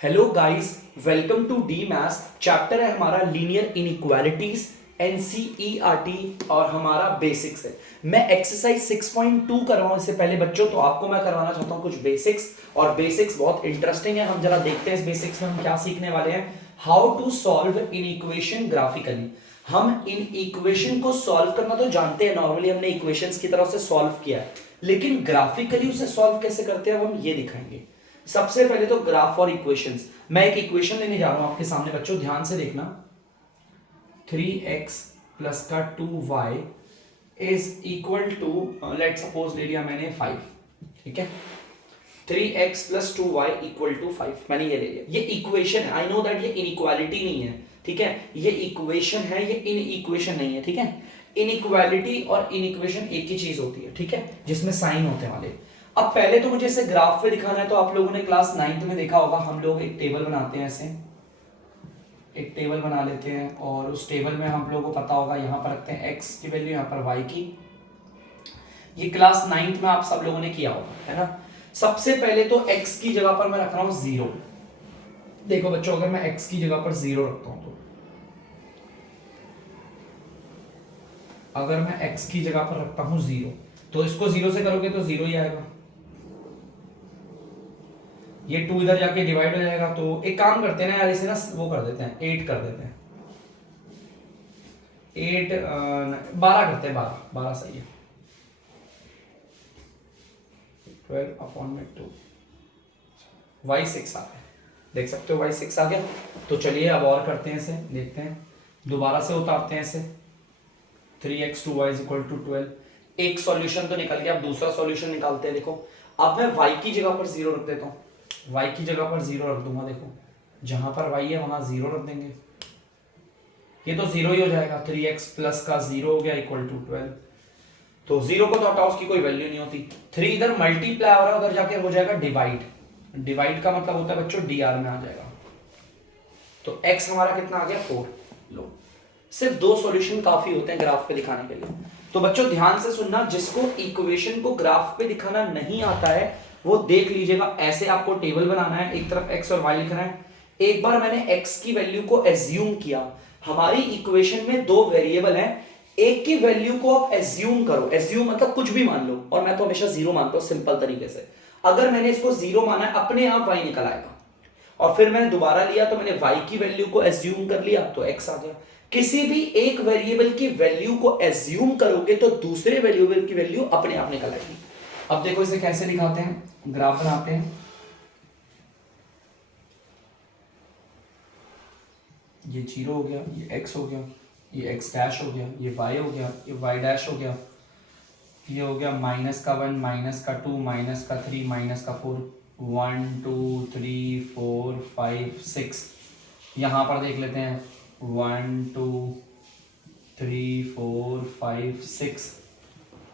Hello guys, welcome to the maths. Chapter है हमारा linear inequalities, NCERT और हमारा बेसिक्स है। मैं एक्सरसाइज 6.2 कर रहा हूं इससे पहले बच्चों, तो आपको मैं करवाना चाहता हूं कुछ बेसिक्स। और बेसिक्स बहुत इंटरेस्टिंग है। हम जरा देखते हैं इस बेसिक्स में हम क्या सीखने वाले हैं। How to solve inequation graphically. हम इन इक्वेशन को सॉल्व करना तो जानते हैं, नॉर्मली हमने इक्वेशंस की तरफ से सॉल्व किया है, लेकिन ग्राफिकली उसे सॉल्व कैसे करते हैं हम ये दिखाएंगे। सबसे पहले तो ग्राफ और इक्वेशंस। मैं एक इक्वेशन लेने जा रहा हूं आपके सामने बच्चों, ध्यान से देखना। 3x प्लस का 2y is equal to, let suppose ले लिया मैंने 5, ठीक है। 3x plus 2y equal to 5 मैंने ये ले लिया। ये इक्वेशन है, आई नो दैट ये इनइक्वालिटी नहीं है, ठीक है। ये इक्वेशन है, ये इन इक्वेशन नहीं है, ठीक है। इनइक्वालिटी और इन इक्वेशन एक ही चीज होती है, ठीक है, जिसमें साइन होते हैं वाले। अब पहले तो मुझे इसे ग्राफ पे दिखाना है, तो आप लोगों ने क्लास 9th में देखा होगा, हम लोग एक टेबल बनाते हैं, ऐसे एक टेबल बना लेते हैं और उस टेबल में हम लोगों को पता होगा यहाँ पर रखते हैं x की वैल्यू, यहाँ पर y की। ये क्लास 9th में आप सब लोगों ने किया होगा, है ना। सबसे पहले तो x की जगह पर मैं रख रहा हूं 0। देखो बच्चों, अगर मैं x की जगह पर 0 रखता हूं, तो अगर मैं x की जगह पर रखता हूं 0, तो इसको 0 से करोगे तो 0 ही आएगा। ये 2 इधर जाके डिवाइड हो जाएगा। तो एक काम करते हैं ना यार, इसे ना वो कर देते हैं, 8 कर देते हैं। 12 करते हैं, 12 सही है। 12/2 y6 आ गया, देख सकते हो y6 आ गया। तो चलिए अब और करते हैं, इसे देखते हैं, दोबारा से उतारते हैं इसे। 3x 2y = 12। एक सॉल्यूशन तो निकल गया, अब दूसरा सॉल्यूशन निकालते हैं। देखो अब मैं y की जगह पर 0 रख देता हूं, y की जगह पर 0 रख दूंगा। देखो जहां पर y है वहां 0 रख देंगे, ये तो 0 ही हो जाएगा। 3x प्लस का 0 हो गया इक्वल टू 12। तो 0 को तो हटाओ, उसकी कोई वैल्यू नहीं होती। 3 इधर मल्टीप्लाई हो रहा है, उधर जाके हो जाएगा डिवाइड। डिवाइड का मतलब होता है बच्चों dr में आ जाएगा। तो x हमारा कितना आ गया 4। लो, सिर्फ 2 सॉल्यूशन काफी होते हैं ग्राफ पे दिखाने के लिए। तो बच्चों ध्यान से सुनना, जिसको इक्वेशन को ग्राफ पे दिखाना नहीं आता है वो देख लीजिएगा। ऐसे आपको टेबल बनाना है, एक तरफ x और y लिखना है। एक बार मैंने x की वैल्यू को एज्यूम किया। हमारी इक्वेशन में 2 वेरिएबल हैं, एक की वैल्यू को आप एज्यूम करो। एज्यूम मतलब कुछ भी मान लो, और मैं तो हमेशा 0 मानता हूं सिंपल तरीके से। अगर मैंने इसको 0 माना है, अपने आप y निकल आएगा। और फिर मैंने दोबारा लिया तो मैंने y की वैल्यू को एज्यूम कर लिया तो x आ गया। किसी भी एक वेरिएबल की वैल्यू को एज्यूम करोगे तो दूसरे वेरिएबल की वैल्यू अपने आप निकल आएगी। अब देखो इसे कैसे दिखाते हैं, ग्राफ बनाते हैं। ये 0 हो गया, ये x हो गया, ये x डैश हो गया, ये y हो गया, ये y डैश हो गया, ये हो गया -1 -2 -3 -4। 1 2 3 4 5 6। यहां पर देख लेते हैं 1 2 3 4 5 6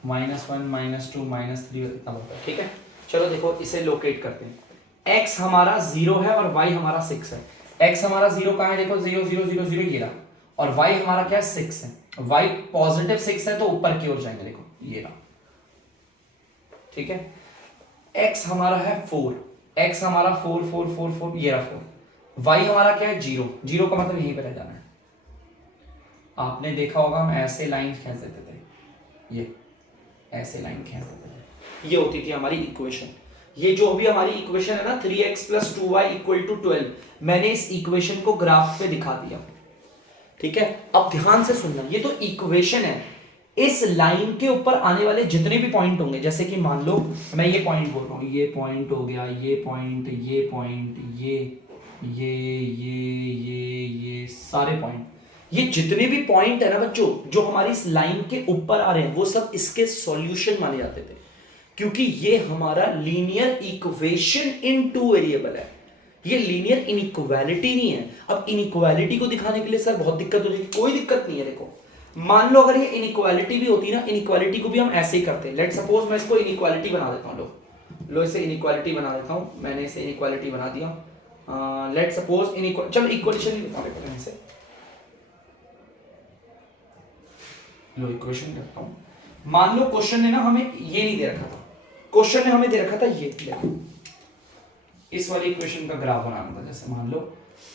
-1 -2 -3 इतना होता है, ठीक है। चलो देखो इसे लोकेट करते हैं। x हमारा 0 है और y हमारा 6 है। x हमारा 0 कहां है, देखो 0 0 0 0 ये रहा। और y हमारा क्या है 6 है। y पॉजिटिव 6 है तो ऊपर की ओर जाएंगे, देखो ये रहा, ठीक है। x हमारा है 4, x हमारा 4 4 4 4 ये रहा 4। y हमारा क्या है 0, 0 का मतलब यहीं पे रह जाना है। आपने देखा होगा हम ऐसे लाइन खींच देते थे, ये ऐसे लाइन खींच देते थे, ये होती थी हमारी इक्वेशन। ये जो भी हमारी इक्वेशन है ना 3x + 2y = 12, मैंने इस इक्वेशन को ग्राफ पे दिखा दिया, ठीक है। अब ध्यान से सुनना, ये तो इक्वेशन है। इस लाइन के ऊपर आने वाले जितने भी पॉइंट होंगे, जैसे कि मान लो मैं ये पॉइंट बोल रहा हूं, ये पॉइंट हो गया, ये पॉइंट, ये पॉइंट, ये सारे पॉइंट, ये जितने भी पॉइंट है ना बच्चों, जो हमारी इस लाइन के ऊपर आ रहे हैं, वो सब इसके सॉल्यूशन माने जाते थे, क्योंकि ये हमारा लीनियर इक्वेशन इन 2 वेरिएबल है। ये लीनियर इनइक्वालिटी नहीं है। अब इनइक्वालिटी को दिखाने के लिए सर बहुत दिक्कत हो जाएगी, कोई दिक्कत नहीं है। देखो मान लो अगर ये इनइक्वालिटी भी होती ना, इनइक्वालिटी को भी हम ऐसे ही करते हैं। लेट सपोज मैं इसको इनइक्वालिटी बना देता हूं, लो इसे इनइक्वालिटी बना देता हूं। मैंने इसे इनइक्वालिटी बना दिया। लेट सपोज चलो इक्वेशन ही बता देते हैं इसे। लो इक्वेशन करता हूं। मान लो क्वेश्चन ने ना हमें ये नहीं दे रखा था, क्वेश्चन ने हमें दे रखा था ये, देखो इस वाली इक्वेशन का ग्राफ बनाना था, जैसे मान लो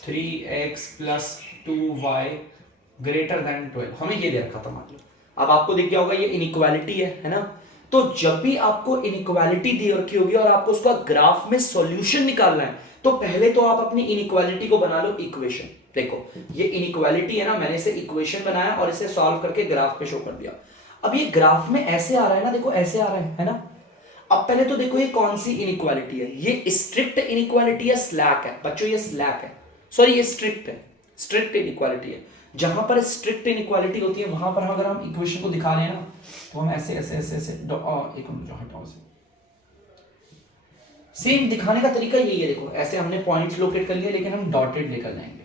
3x plus 2y greater than 12, हमें ये दे रखा था मान लो। अब आपको दिख गया होगा ये इनइक्वालिटी है ना। तो जब भी आपको इनइक्वालिटी दी रखी होगी और आपको उसका ग्राफ में सॉल्यूशन निकालना है, तो पहले तो आप अपनी इनइक्वालिटी को बना लो इक्वेशन। देखो ये इनइक्वालिटी है ना, मैंने इसे इक्वेशन बनाया और इसे सॉल्व करके ग्राफ पे शो कर दिया। अब ये ग्राफ में ऐसे आ रहा है ना, देखो ऐसे आ रहा है ना। अब पहले तो देखो ये कौन सी इनइक्वालिटी है, ये स्ट्रिक्ट इनइक्वालिटी है, स्लैक है बच्चों, ये स्लैक है, सॉरी ये स्ट्रिक्ट है, स्ट्रिक्ट इनइक्वालिटी है। जहां पर स्ट्रिक्ट इनइक्वालिटी होती है वहां पर अगर हम इक्वेशन को दिखा रहे हैं ना, तो हम ऐसे ऐसे ऐसे ऐसे एक जो हटाओ से सेम दिखाने का तरीका यही है। देखो ऐसे हमने पॉइंट्स लोकेट कर लिए, लेकिन हम डॉटेड लेकर जाएंगे।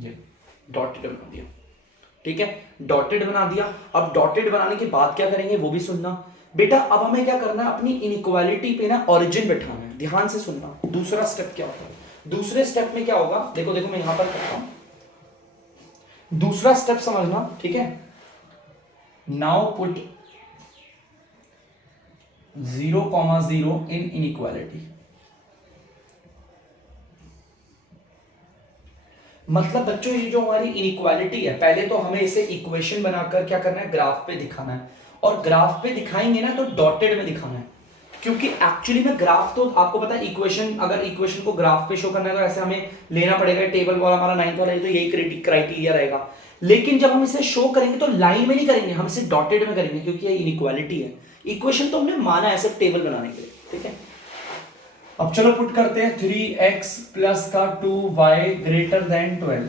ये डॉटेड बना दिया, ठीक है, डॉटेड बना दिया। अब डॉटेड बनाने के बाद क्या करेंगे वो भी सुनना बेटा। अब हमें क्या करना है, अपनी इनइक्वालिटी पे ना ओरिजिन बैठाना है, ध्यान से सुनना। दूसरा स्टेप क्या होगा, दूसरे स्टेप में क्या होगा, देखो देखो मैं यहां पर करता हूं, दूसरा स्टेप समझना, ठीक है। नाउ पुट 0,0 इन इनइक्वालिटी। मतलब बच्चों ये जो हमारी इनइक्वालिटी है, पहले तो हमें इसे इक्वेशन बनाकर क्या करना है, ग्राफ पे दिखाना है। और ग्राफ पे दिखाएंगे ना तो डॉटेड में दिखाना है, क्योंकि एक्चुअली में ग्राफ तो आपको पता है इक्वेशन, अगर इक्वेशन को ग्राफ पे शो करना है तो ऐसे हमें लेना पड़ेगा टेबल वाला, हमारा 9th वाला तो यही क्राइटेरिया रहेगा। लेकिन जब हम इसे शो करेंगे तो लाइन में नहीं करेंगे, हम इसे डॉटेड में करेंगे, क्योंकि ये इनइक्वालिटी है। इक्वेशन तो हमने माना है सिर्फ टेबल बनाने के लिए, ठीक है। अब चलो पुट करते हैं 3x प्लस का 2y ग्रेटर देन 12।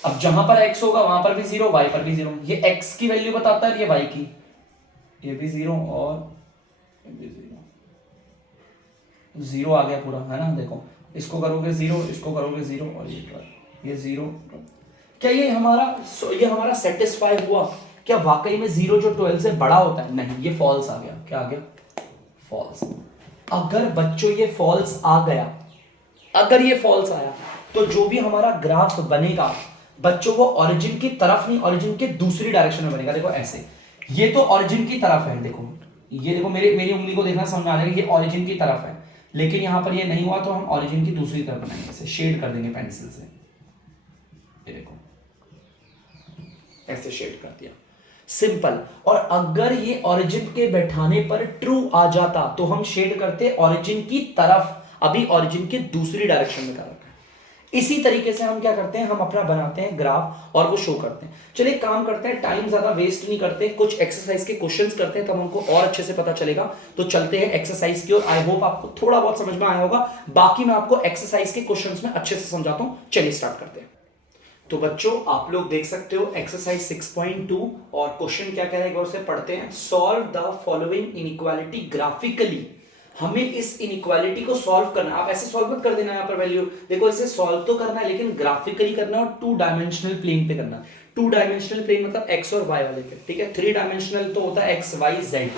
अब जहां पर x होगा वहां पर भी 0, y पर भी 0। ये x की वैल्यू बताता है, ये y की, ये भी 0 और ये भी 0 आ गया पूरा, है ना। देखो इसको करोगे 0, इसको करोगे 0 और ये 0। क्या ये हमारा सेटिस्फाई हुआ? क्या वाकई में 0 जो 12 से बड़ा होता है? नहीं, ये फॉल्स आ गया। क्या आ गया? फॉल्स। अगर बच्चों ये फॉल्स आ गया, अगर ये फॉल्स आया तो जो भी हमारा ग्राफ बनेगा बच्चों वो ओरिजिन की तरफ नहीं, ओरिजिन के दूसरी डायरेक्शन में बनेगा। देखो ऐसे, ये तो ओरिजिन की तरफ है, देखो ये देखो, मेरी उंगली को देखना समझ में आ जाएगा, ये ओरिजिन की तरफ है। लेकिन यहां पर ये नहीं हुआ तो हम ओरिजिन की दूसरी तरफ बनाएंगे, ऐसे शेड कर देंगे पेंसिल से। ये देखो ऐसे शेड कर दिया, सिंपल। और अगर ये ओरिजिन के बैठाने पर ट्रू आ जाता तो हम शेड करते ओरिजिन की तरफ, अभी ओरिजिन के दूसरी डायरेक्शन में कर रखा है। इसी तरीके से हम क्या करते हैं, हम अपना बनाते हैं ग्राफ और वो शो करते हैं। चलिए काम करते हैं, टाइम ज्यादा वेस्ट नहीं करते, कुछ एक्सरसाइज के क्वेश्चंस करते हैं तब हमको और अच्छे से पता चलेगा। तो चलते हैं एक्सरसाइज की ओर। आई होप आपको थोड़ा बहुत समझ में आया होगा, बाकी मैं आपको एक्सरसाइज के क्वेश्चंस में अच्छे से समझाता हूं। चलिए स्टार्ट करते हैं। तो बच्चों आप लोग देख सकते हो एक्सरसाइज 6.2 और क्वेश्चन क्या कह रहा है उसे पढ़ते हैं। Solve the following inequality graphically. हमें इस इनइक्वालिटी को सॉल्व करना। आप ऐसे सॉल्व मत कर देना यहाँ पर वैल्यू, देखो इसे सॉल्व तो करना है लेकिन ग्राफिकली करना है और 2 डायमेंशनल प्लेन पे करना। 2 डायमेंशनल प्लेन मतलब एक्स और वाई वाले पे, ठीक है। 3 डायमेंशनल तो होता है एक्स वाई जेड।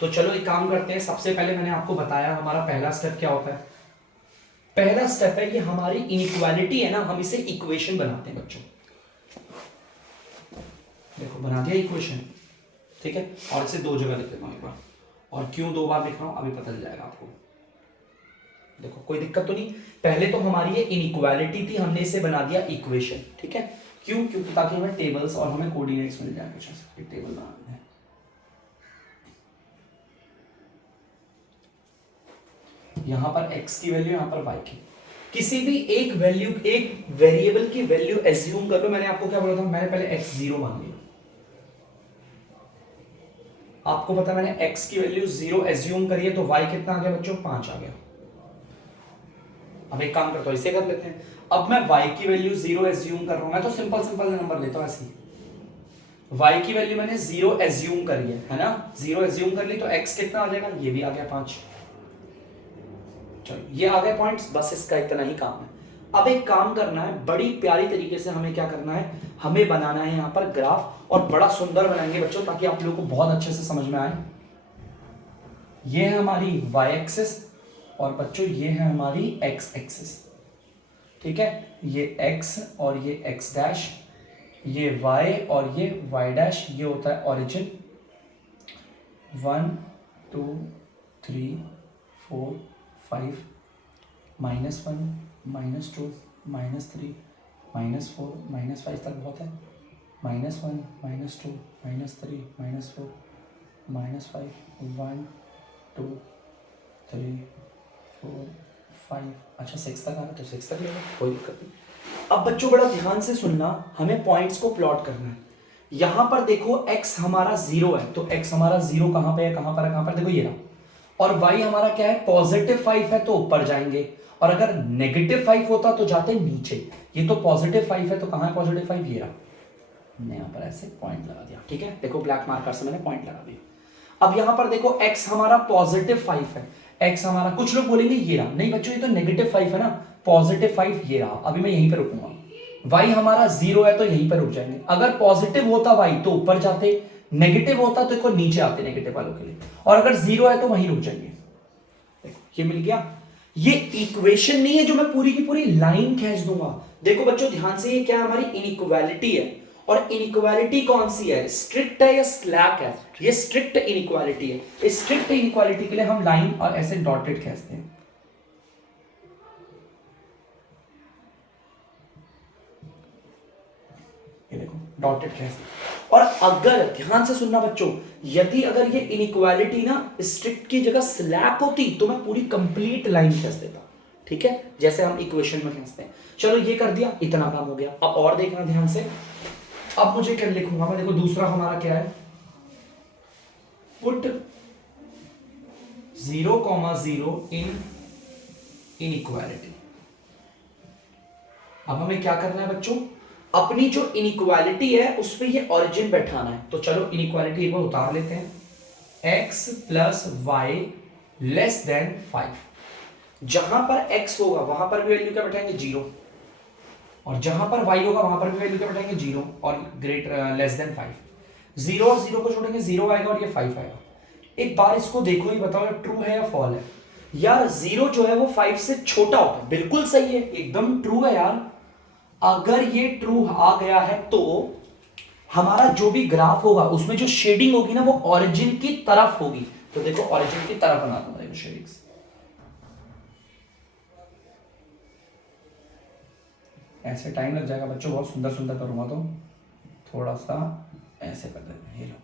तो चलो एक काम करते हैं, सबसे पहले मैंने आपको बताया हमारा पहला स्टेप क्या होता है। पहला स्टेप है कि हमारी इनइक्वालिटी है ना, हम इसे इक्वेशन बनाते हैं बच्चों। देखो बना दिया इक्वेशन, ठीक है। और इसे 2 जगह लिख देता हूं एक बार, और क्यों 2 बार लिख रहा हूं अभी पता चल जाएगा आपको। देखो कोई दिक्कत तो नहीं। पहले तो हमारी ये इनइक्वालिटी थी, हमने इसे बना दिया इक्वेशन, ठीक है। क्यों? क्योंकि ताकि हमें टेबल्स और हमें कोऑर्डिनेट्स मिल जाए। कुछ ऐसा टेबल बनाना है, यहां पर x की वैल्यू, यहां पर y की। किसी भी एक वैल्यू, एक वेरिएबल की वैल्यू एज्यूम कर लो। मैंने आपको क्या बोला था, मैंने पहले x 0 मान लिया। आपको पता है मैंने x की वैल्यू 0 एज्यूम करी है तो y कितना आ गया बच्चों? 5 आ गया। अब एक काम करता हूं, इसे कर लेते हैं। अब मैं y की वैल्यू 0 एज्यूम कर रहा हूं, मैं तो सिंपल नंबर लेता हूं ऐसे ही। y की वैल्यू मैंने 0 एज्यूम करी है ना, 0 एज्यूम कर ली तो x कितना आ जाएगा? ये भी आ गया 5। चलो ये आ गए पॉइंट्स, बस इसका इतना ही काम है। अब एक काम करना है, बड़ी प्यारी तरीके से हमें क्या करना है, हमें बनाना है यहाँ पर ग्राफ, और बड़ा सुंदर बनाएंगे बच्चों ताकि आप लोगों को बहुत अच्छे से समझ में आए। ये है हमारी y एक्सिस और बच्चों ये है हमारी x एक्सिस, ठीक है। ये x और ये x डैश, ये y और ये y डैश, ये होता है ओरिजिन। 1 2 3 4 5 -1 -2 -3 -4 -5 तक बहुत है। -1 -2 -3 -4 -5 1 2 3 4 5। अच्छा 6 तक आ रहा है तो 6 तक लेगा, कोई दिक्कत नहीं। अब बच्चों बड़ा ध्यान से सुनना, हमें पॉइंट्स को प्लॉट करना है। यहां पर देखो x हमारा 0 है, तो x हमारा 0 कहां पे है, कहां पर है, कहां पर, देखो ये रहा। और y हमारा क्या है, +5 है तो ऊपर जाएंगे, और अगर -5 होता तो जाते नीचे। ये तो +5 है तो कहां है +5, ये रहा। हमने यहां पर ऐसे पॉइंट लगा दिया, ठीक है। देखो ब्लैक मार्कर से मैंने पॉइंट लगा दिया। अब यहां पर देखो x हमारा +5 है, x हमारा, कुछ लोग बोलेंगे ये रहा, नहीं बच्चों ये तो -5 है ना, +5 ये रहा। अभी मैं यहीं पर रुकूंगा। y हमारा 0 है तो यहीं पर रुक जाएंगे। अगर पॉजिटिव होता y तो ऊपर जाते, नेगेटिव होता तो नीचे आते नेगेटिव वालों के लिए, और अगर 0 है तो वहीं रुक जाएंगे। देखो ये मिल गया। ये इक्वेशन नहीं है जो मैं पूरी की पूरी लाइन खींच दूंगा। देखो बच्चों ध्यान से, ये क्या है, हमारी इनइक्वालिटी है। और इनइक्वालिटी कौन सी है, स्ट्रिक्ट है या स्लैक है? ये स्ट्रिक्ट इनइक्वालिटी है। इस स्ट्रिक्ट इनइक्वालिटी के लिए हम लाइन और ऐसे डॉटेड खींचते हैं। ये देखो डॉटेड खींचते। और अगर ध्यान से सुनना बच्चों, यदि अगर ये इनइक्वालिटी ना स्ट्रिक्ट की जगह स्लैक होती तो मैं पूरी कंप्लीट लाइन खींच देता, ठीक है, जैसे हम इक्वेशन में खींचते हैं। चलो ये कर दिया, इतना काम हो गया। अब और देखना ध्यान से, अब मुझे क्या लिखूंगा मैं, देखो दूसरा हमारा क्या है, पुट 0,0 इन इनइक्वालिटी। अब हमें क्या करना है बच्चों, अपनी जो इनइक्वालिटी है उस पर ये ओरिजिन बैठाना है। तो चलो इनइक्वालिटी एक बार उतार लेते हैं, x + y < 5। जहां पर x होगा वहां पर भी वैल्यू क्या बैठाएंगे, 0, और जहां पर y होगा वहां पर भी वैल्यू क्या बैठाएंगे, 0 और < 5। 0 और 0 को छोड़ेंगे, 0 आएगा और ये 5 आएगा। एक बार इसको देखो, ये बताओ ट्रू है या फॉल है। यार 0 जो है वो 5 से छोटा होता है, बिल्कुल सही है, एकदम ट्रू है यार। अगर ये ट्रू आ गया है तो हमारा जो भी ग्राफ होगा उसमें जो शेडिंग होगी ना वो ओरिजिन की तरफ होगी। तो देखो ओरिजिन की तरफ बना दूंगा, देखो शेडिंग्स। ऐसे टाइम लग जाएगा बच्चों, बहुत सुंदर सुंदर करूंगा तो थोड़ा सा ऐसे कर देते हैं। ये लो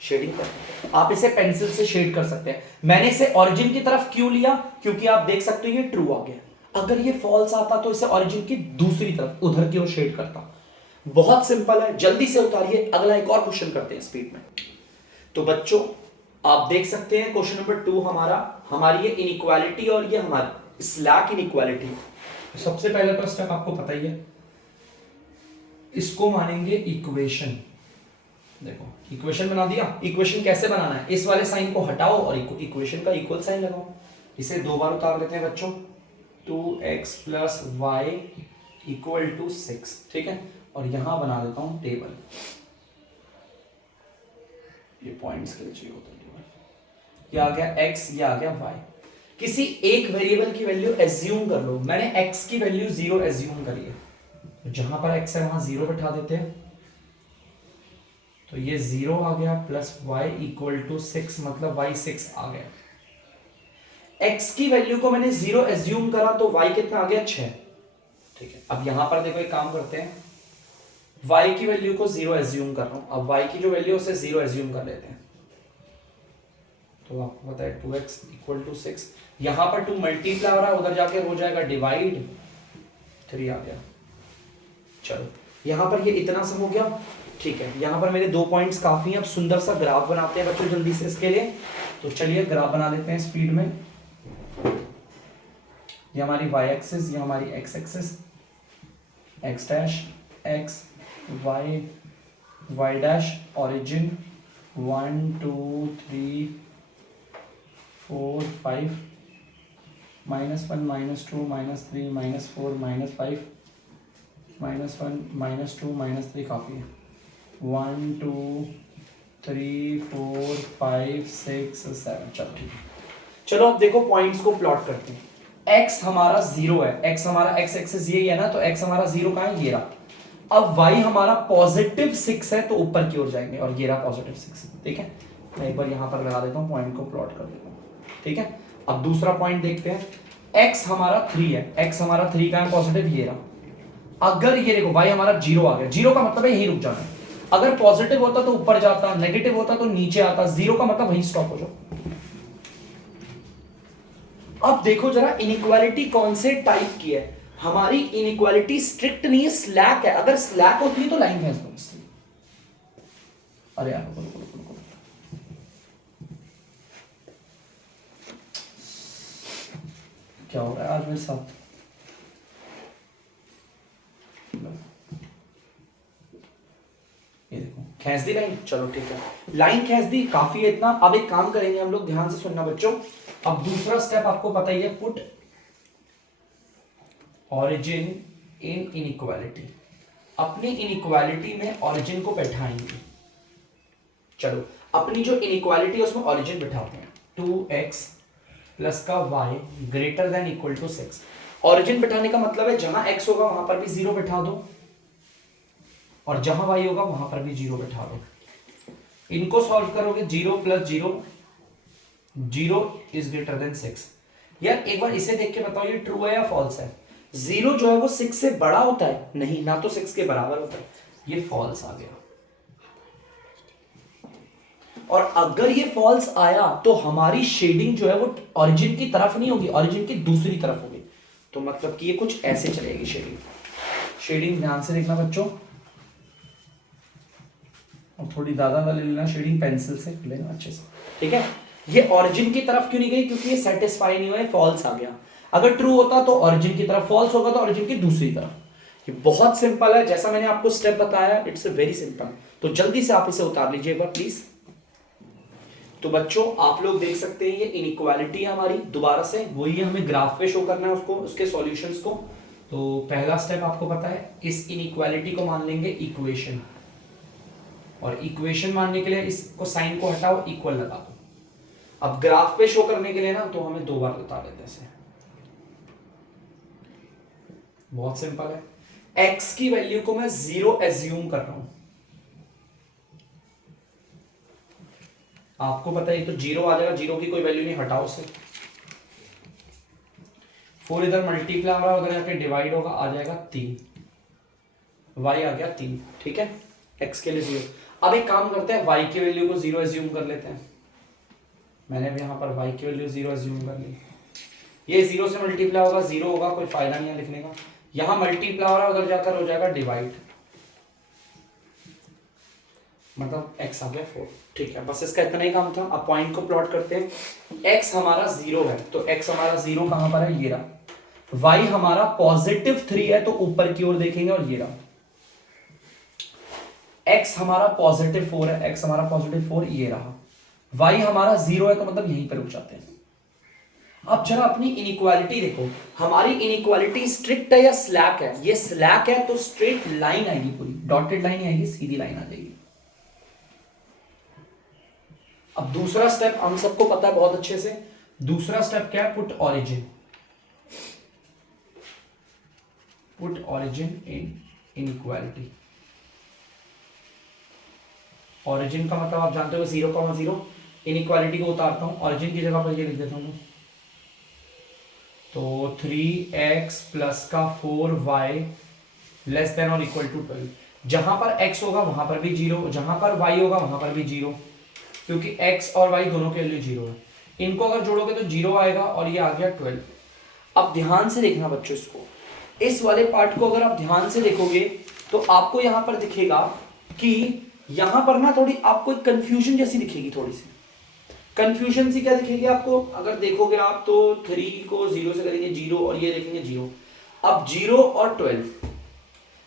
शेडिंग कर, आप इसे पेंसिल से शेड कर सकते हैं। मैंने इसे ओरिजिन की तरफ क्यों लिया, क्योंकि आप देख सकते हो ये ट्रू आ गया। अगर ये फॉल्स आता तो इसे ओरिजिन की दूसरी तरफ उधर की ओर शेड करता। बहुत सिंपल है, जल्दी से उतारिए। अगला एक और क्वेश्चन करते हैं स्पीड में। तो बच्चों आप देख सकते हैं क्वेश्चन नंबर 2 हमारी ये इनइक्वालिटी और ये हमारी स्लैक इनइक्वालिटी। सबसे पहले तो स्टेप आपको पता ही है, इसको मानेंगे इक्वेशन। देखो इक्वेशन बना दिया। इक्वेशन कैसे बनाना है, इस वाले साइन को हटाओ और इक्वेशन का इक्वल साइन लगाओ। इसे दो बार उतार देते हैं बच्चों, 2x + y = 6, ठीक है। और यहां बना देता हूं टेबल, ये पॉइंट्स के लिए चाहिए होता है टेबल। ये आ गया x, ये आ गया y। किसी एक वेरिएबल की वैल्यू एज्यूम कर लो। मैंने x की वैल्यू 0 एज्यूम करी है, तो जहां पर x है वहां 0 बैठा देते हैं। तो ये 0 आ गया प्लस y = 6, मतलब y 6 आ गया। x की वैल्यू को मैंने 0 एज्यूम करा तो y कितना आ गया, 6, ठीक है। अब यहां पर देखो एक काम करते हैं, y की वैल्यू को 0 एज्यूम कर रहा हूं। अब y की जो वैल्यू है उसे 0 एज्यूम कर लेते हैं। तो आपको पता है 2x = 6। यहां पर 2 मल्टीप्लाई हो रहा है, उधर जाके हो जाएगा डिवाइड, 3 आ गया। चलो यहां पर ये इतना सा हो गया, ठीक है। यहां पर मेरे 2 पॉइंट्स काफी हैं। अब सुंदर सा ग्राफ बनाते हैं बच्चों जल्दी से इसके लिए। तो चलिए ग्राफ बना लेते हैं स्पीड में। ये हमारी y एक्सिस, ये हमारी x axis, x dash x y dash origin 1 2 3 4 5 -1 -2 -3 -4 -5 -1 -2 -3 काफी है। 1 2 3 4 5 6 7, चलो ठीक है। चलो अब देखो पॉइंट्स को प्लॉट करते हैं। x हमारा 0 है, x हमारा x एक्सिस यही है ना, तो x हमारा 0 कहां है, ये रहा। अब y हमारा पॉजिटिव 6 है तो ऊपर की ओर जाएंगे और ये रहा पॉजिटिव 6, ठीक है। मैं एक बार यहां पर लगा देता हूं, पॉइंट को प्लॉट कर देता हूं, ठीक है। अब दूसरा पॉइंट देखते हैं, x हमारा 3 है, x हमारा 3 का है पॉजिटिव, ये रहा। अगर ये देखो y हमारा 0 आ गया, 0 का मतलब है यही रुक जाना है। अगर पॉजिटिव होता तो ऊपर जाता, नेगेटिव होता तो नीचे आता, 0 का मतलब वहीं स्टॉप हो जाओ। अब देखो जरा इनइक्वालिटी कौन से टाइप की है। हमारी इनइक्वालिटी स्ट्रिक्ट नहीं है, स्लैक है। अगर स्लैक होती है तो लाइन खींच दो इसलिए। अरे यार रुको, क्या हो रहा है आज मेरे साथ। ये देखो खींच दी लाइन, चलो ठीक है, लाइन खींच दी, काफी है इतना। अब एक काम करेंगे हम लोग, ध्यान से सुनना बच्चों। अब दूसरा स्टेप आपको पता ही है, पुट ऑरिजिन इन इनइक्वालिटी। अपनी इनइक्वालिटी में ऑरिजिन को बैठाएंगे। चलो अपनी जो इनइक्वालिटी है उसमें ऑरिजिन बैठाते हैं। 2x प्लस का y greater than equal to 6। Origin बैठाने का मतलब है जहां x होगा वहां पर भी 0 बैठा दो और जहां y होगा वहां पर भी 0 बैठा दो। इनको सॉल्व करोगे, 0 प्लस 0, 0 इज ग्रेटर देन 6। यार एक बार इसे देख के बताओ ये ट्रू है या फॉल्स है। 0 जो है वो 6 से बड़ा होता है, नहीं, ना तो 6 के बराबर होता है, ये फॉल्स आ गया। और अगर ये फॉल्स आया तो हमारी शेडिंग जो है वो ओरिजिन की तरफ नहीं होगी, ओरिजिन की दूसरी तरफ होगी। तो मतलब कि ये कुछ ऐसे चलेगी शेडिंग। शेडिंग ध्यान से देखना बच्चों, और थोड़ी ज्यादा ले लेना शेडिंग, पेंसिल से लेना अच्छे से, ठीक है। ये ओरिजिन की तरफ क्यों नहीं गई, क्योंकि ये सेटिस्फाई नहीं हुआ, फॉल्स आ गया। अगर ट्रू होता तो ओरिजिन की तरफ, फॉल्स होगा तो ओरिजिन की दूसरी तरफ। ये बहुत सिंपल है, जैसा मैंने आपको स्टेप बताया, इट्स वेरी सिंपल। तो जल्दी से आप इसे उतार लीजिए एक बार प्लीज। तो बच्चों आप लोग देख सकते हैं ये इनइक्वालिटी है हमारी, दोबारा से वही हमें ग्राफ पे शो करना है उसको, उसके सॉल्यूशंस को। तो पहला स्टेप आपको पता है, इस इनइक्वालिटी को मान लेंगे इक्वेशन, और इक्वेशन मानने के लिए इसको साइन को हटाओ, इक्वल लगा दो। अब ग्राफ पे शो करने के लिए ना तो हमें 2 बार बता देते हैं इसे, बहुत सिंपल है। x की वैल्यू को मैं 0 एज्यूम कर रहा हूं, आपको पता है तो 0 आ जाएगा, 0 की कोई वैल्यू नहीं, हटाओ उसे। 4 इधर मल्टीप्लाई होगा, उधर जाके डिवाइड होगा, आ जाएगा 3, y आ गया 3, ठीक है। x के लिए 0। अब एक काम करते हैं, y की वैल्यू को 0 एज्यूम कर लेते हैं। मैंने भी यहां पर y की वैल्यू 0 एज्यूम कर ली। ये 0 से मल्टीप्लाई होगा, 0 होगा, कोई फायदा नहीं है लिखने का। यहां मल्टीप्लाई हो रहा है, उधर जाकर हो जाएगा डिवाइड, मतलब x आ गया 4, ठीक है। बस इसका इतना ही काम था। अब पॉइंट को प्लॉट करते हैं। x हमारा 0 है तो x हमारा 0 कहां पर है, ये रहा। y हमारा पॉजिटिव 3 है तो ऊपर की ओर देखेंगे और ये रहा। x हमारा पॉजिटिव 4 है, x हमारा पॉजिटिव 4, ये रहा। y हमारा 0 है तो मतलब यहीं पर रुक जाते हैं। अब जरा अपनी इनइक्वालिटी देखो, हमारी इनइक्वालिटी स्ट्रिक्ट है या स्लैक है। ये स्लैक है तो स्ट्रेट लाइन आएगी, पूरी डॉटेड लाइन आएगी, सीधी लाइन आ जाएगी। अब दूसरा स्टेप हम सबको पता है बहुत अच्छे से। दूसरा स्टेप क्या है, पुट ऑरिजिन। पुट ऑरिजिन इन इनइक्वालिटी। ऑरिजिन का मतलब आप जानते हो 0,0। इनइक्वालिटी को उतारता हूं, ऑरिजिन की जगह पर ये लिख देता हूं। तो 3x प्लस का 4y लेस देन और इक्वल टू 12। जहां पर x होगा वहां पर भी 0, जहां पर y होगा वहां पर भी 0, क्योंकि x और y दोनों के लिए 0 है। इनको अगर जोड़ोगे तो 0 आएगा और ये आ गया 12। अब ध्यान से देखना बच्चों इसको, इस वाले पार्ट को अगर आप ध्यान से देखोगे तो आपको यहां पर दिखेगा कि यहां पर ना थोड़ी आपको एक कंफ्यूजन जैसी दिखेगी, थोड़ी सी कंफ्यूजन सी क्या दिखेगी आपको, अगर देखोगे आप तो 3 को 0 से करेंगे 0 और ये देखेंगे 0। अब 0 और 12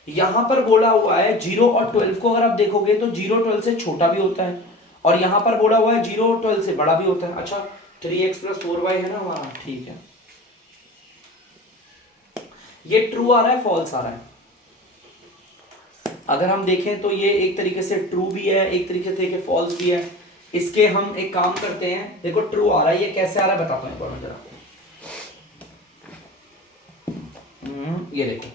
यहां पर बोला हुआ है, 0 और 12 को अगर आप देखोगे तो 0 12 से छोटा भी होता है, और यहां पर बोला हुआ है 0 12 से बड़ा भी होता है। अच्छा 3x प्लस 4y है ना हमारा, ठीक है। ये ट्रू आ रहा है, फॉल्स आ रहा है। अगर हम देखें तो ये एक तरीके से ट्रू भी है, एक तरीके से फॉल्स भी है। इसके हम एक काम करते हैं, देखो ट्रू आ रहा है, ये कैसे आ रहा है बताता हूं एक बार मैं जरा। ये देखो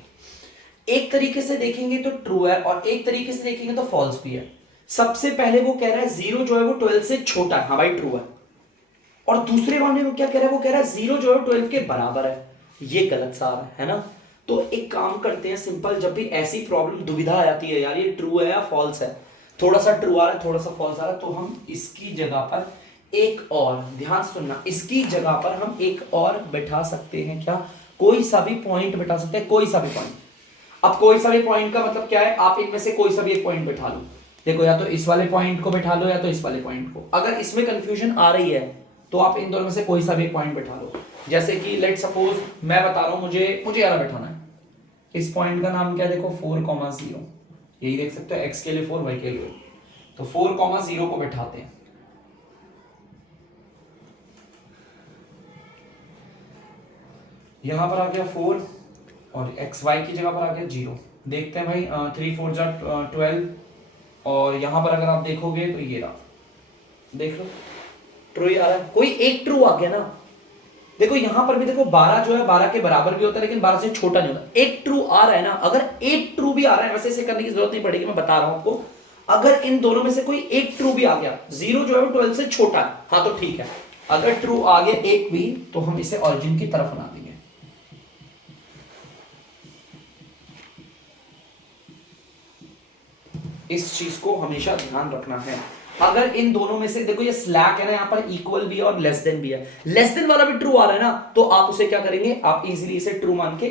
एक तरीके से देखेंगे तो ट्रू है और एक तरीके से देखेंगे तो फॉल्स भी है। सबसे पहले वो कह रहा है जीरो जो है वो 12 से छोटा है, हाँ भाई ट्रू है। और दूसरे वाले में क्या कह रहा है, वो कह रहा है जीरो जो है 12 के बराबर है, ये गलत साफ है ना। तो एक काम करते हैं सिंपल, जब भी ऐसी प्रॉब्लम दुविधा आ जाती है यार ये ट्रू है या फॉल्स है, थोड़ा सा ट्रू आ रहा है थोड़ा सा फॉल्स आ रहा है, तो हम इसकी जगह पर एक और, ध्यान सुनना, इसकी जगह पर हम एक और बैठा सकते हैं, क्या, कोई सा भी पॉइंट बैठा सकते हैं, कोई सा भी पॉइंट। अब कोई सा भी पॉइंट का मतलब क्या है, आप इनमें से कोई सा भी एक पॉइंट बैठा लो। देखो या तो इस वाले पॉइंट को बैठा लो या तो इस वाले पॉइंट को। अगर इसमें कंफ्यूजन आ रही है तो आप इन दोनों में से कोई सा भी एक पॉइंट बैठा लो। जैसे कि लेट सपोज मैं बता रहा हूं, मुझे यार बैठाना है, इस पॉइंट का नाम क्या है, देखो 4,0, यही देख सकते हो, x के लिए 4 y के लिए, तो 4,0 को बैठाते हैं। यहां पर आ गया 4 और x y की जगह पर आ गया 0। देखते हैं भाई 3 4 जा 12, और यहां पर अगर आप देखोगे तो ये रहा, देख लो ट्रू आ रहा है, कोई एक ट्रू आ गया ना। देखो यहां पर भी देखो 12 जो है 12 के बराबर भी होता है लेकिन 12 से छोटा नहीं होता, एक ट्रू आ रहा है ना। अगर एक ट्रू भी आ रहा है, वैसे इसे करने की जरूरत नहीं पड़ेगी, मैं बता रहा हूं आपको, अगर इन दोनों में से कोई एक ट्रू भी आ गया, जीरो जो है वो 12 से छोटा है, हाँ तो ठीक है। अगर ट्रू आ गया एक भी तो हम इसे ऑरिजिन की तरफ बना देंगे। इस चीज को हमेशा ध्यान रखना है। अगर इन दोनों में से देखो ये स्लैक है ना, यहां पर इक्वल भी है और लेस देन भी है, लेस देन वाला भी ट्रू आ रहा है ना, तो आप उसे क्या करेंगे, आप इजीली इसे ट्रू मान के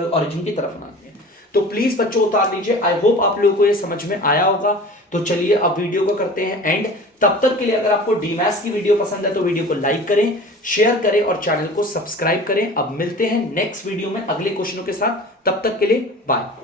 ओरिजिन की तरफ मान लेंगे। तो प्लीज बच्चों उतार लीजिए। आई होप आप लोगों को ये समझ में आया होगा। तो चलिए अब वीडियो को करते हैं एंड। तब तक के लिए अगर आपको डीमैथ्स की वीडियो पसंद है तो वीडियो को लाइक करें, शेयर करें और चैनल को सब्सक्राइब करें। अब मिलते हैं नेक्स्ट वीडियो में अगले क्वेश्चनों के साथ, तब तक के लिए बाय।